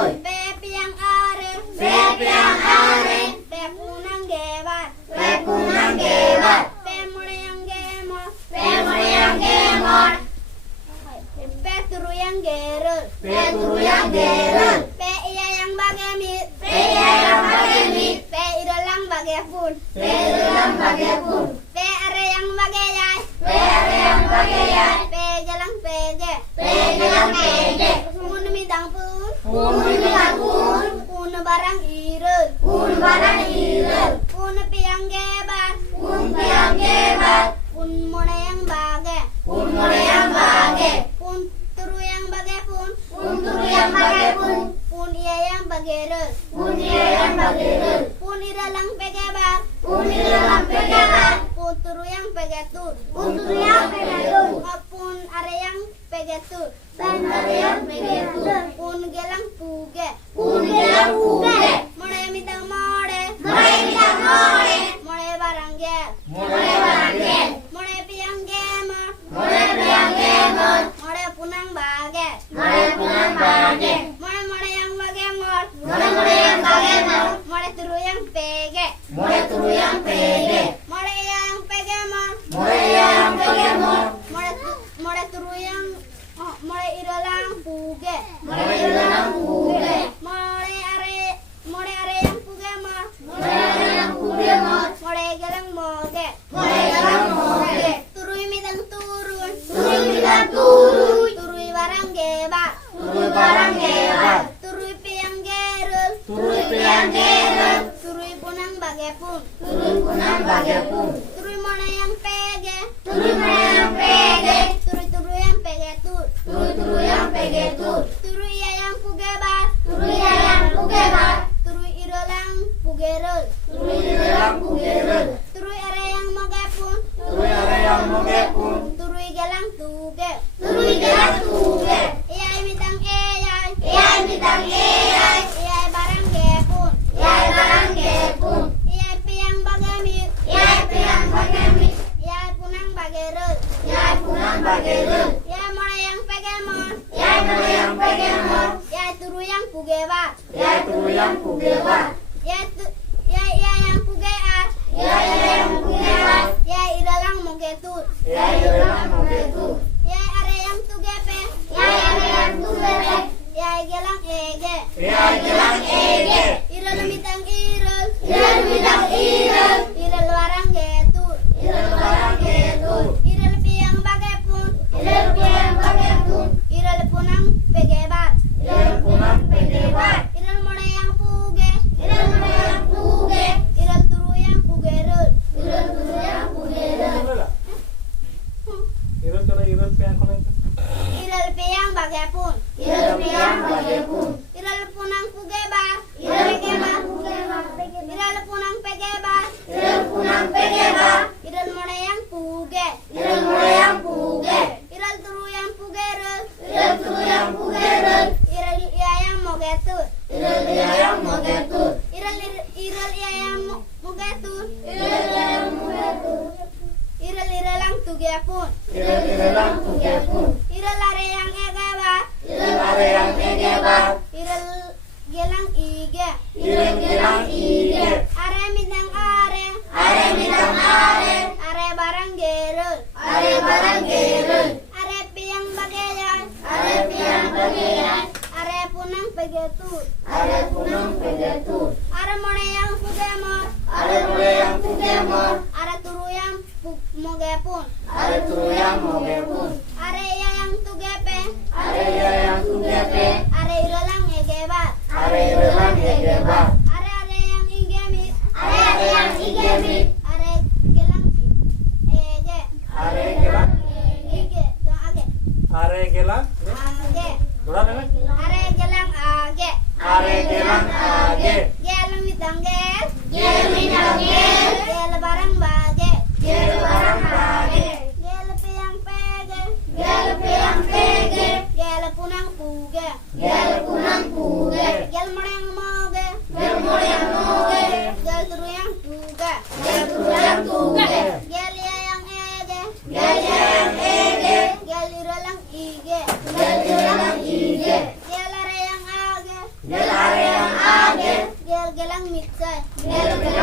Pe piang are. Pe piang are. Pe punang gebat. Pe punang gebat. Pe moyang gemor. Pe moyang gemor. Pe turuyang gerul. Pe turuyang gerul. Pe iya yang bagemit. Pe iya yang bagemit. Pe idolang bagepun. Pe idolang bagepun. Pe are yang bageyai. Pe are yang bageyai. Pe gelang pege. Pe gelang pege. Mun midang pun. Mun midang pun. Pun barang irul. Pun barang irul. Pun piang gebat. Pun piang gebat. Pun moyang bage. Pun moyang bage. Pun turuyang bagepun. Pun turuyang bagepun. Pun iya yang bagerul. Pun iya yang bagerul. Pun idalang pegebat. Pun idalang pegebat. Pun turuyang pegetur. Pun turuyang pegetur. Pun areyang pegetur. Pun areyang pegetur. Pun gelang puge. Pun gelang puge. Mole mitang mode. Mole mitang mode. Mole baranggel. Mole baranggel. Mole piang gemor. Mole piang gemor. Mole punang bage. Mole punang bage. Mole yang bagemor. Mole yang bagemor. Mole turuyang pege. Mole turuyang pege. Mole yang pegemor. Mole yang pegemor. Mole turuyang mole idolang puge. Mole idolang puge. Mole are yang pugemor. Mole are yang pugemor. Mole gelang moge. Mole gelang moge. Turui midang turun. Turui midang turun. Turui barang gebat. Turui barang gebat. Turui piang gerul. Turui piang gerul. Turui punang bagepun. Turui punang bagepun. Turui mole yang pege. Turui mole yang pege. Turui yang pegetur. Turui yang pegetur. Turui iya yang pugebat. Turui yang pugebat. Turui idolang pugerul. Turui idolang pugerul. Turui are yang mogepun. Turui are yang mogepun. Turui gelang tuge. Turui gelang tuge. Iyai mitang eyai. Iyai mitang eyai. Iyai barang gepun. Iyai barang gepun. Iyai piang bagemit. Iyai piang bagemit. Iyai punang bagerul. Iyai punang bagerul. Iyai mole yang pegemor. Iyai mole yang pegemor. Iyai turu yang pugebat. Iyai turui yang pugebat. Iyai yang pugeat. Iyai yang pugeat. Iyai idalang mogetut. Iyai idolang mogetut. Iyai are yang tugepe. Iyai are yang tugepe. Iyai gelang ege. Iyai gelang ege. Irel mitang irel. Irel mitang irel. Irel warang getut. Irel barang getut. Irel piang bagepun. Irel piang bagepun. Irel punang pegebat. Irel punang pegebat. Irel mole yang puge. Irel mole yang puge. Irel turu yang pugerul. Irel turui yang pugerul. Irel piang kono itu. Irel piang bagepun. Irel piang bagepun. Irel punang pugebat. Irel punang pugebat. Irel punang pegebat. Irel punang pegebat. Irel mole yang puge. Irel mole yang puge. Irel turu yang pugerul. Irel turui yang pugerul. Irel iya yang mogetut. Irel yang mogetut. Irel iya yang mogetut. Irel yang mogetut. Irel lang tugepun. Irel lang tugepun. Irel are yang egebat. Irel are yang egebat. Irel gelang ige. Irel gelang ige. Are midang are. Are mitang are. Are barang gerul. Are barang gerul. Are piang bageyai. Are piang bageyai. Are punang pegetut. Are punang pegetut. Are mole yang pugemor. Are mole yang pugemor. Are turu yang mogepun. Are turui yang mogepun. Are iya yang tugepe. Are iya yang tugepe. Are irelang egebat. Are irelang egebat. Are yang igemit. Are yang igemit. Are gelang ege. Are gelang. Ige. Dong age. Are gelang. Age. Dolan kan? Are gelang age. Are gelang age. Gel mitang gel. Gel mitang gel. Gel barang bage. Gel barang bage. Gel piang pege. Gel are yang age. Gel gelang mitsa. Gel gelang